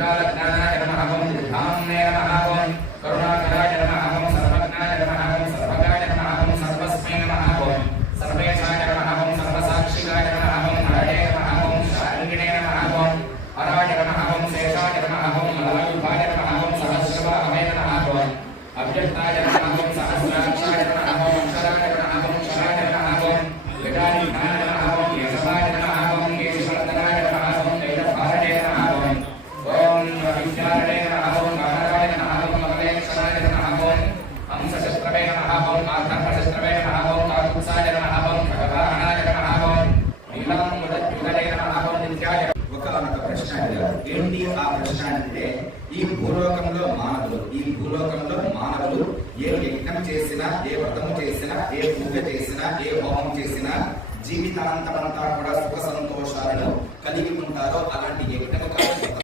त्रिकालज्ञानाय नमः ओम त्रिधाम्ने नमः ओम करुणाकराय नमः ओम सर्वज्ञाय नमः ओम सर्वगाय नमः ओम सर्वस्मै नमः ओम सर्वेशाय नमः ओम सर्वसाक्षिकाय नमः ओम हरये नमः ओम शालिने नमः ओम हराय नमः ओम शेषाय नमः ओम मलयुधाय नमः ओम सहस्रवाहवे नमः ओम अव्यक्ताय नमः ओम सहस्राक्षाय नमः ओम अक्षराय नमः ओम क्षराय नमः ओम विदानिकाय नमः ओम केशवाय नमः ओम केशवर्धनाय नमः ओम दैवभारणे नमः ओम विद्यारणे नमः ओम कामराय नमः ओम ममलेक्षणाय नमः ओम हंसशस्त्रवे नमः ओम आर्धशस्त्रवे नमः ओम काकुत्साय नमः ओम खगवाहनाय नमः ओम नीलाम्बुदयुगले नमः ओम नित्याय ఒకనొక ప్రశ్న అడిగారు. ఏంటి ఆ ప్రశ్న అంటే ఈ భూలోకంలో మానవులు ఏ యజ్ఞం చేసినా, ఏ వ్రతము చేసినా, ఏ పూజ చేసినా, ఏ హోమం చేసినా జీవితాంతమంతా కూడా సుఖ సంతోషాలను కలిగి ఉంటారో అలాంటి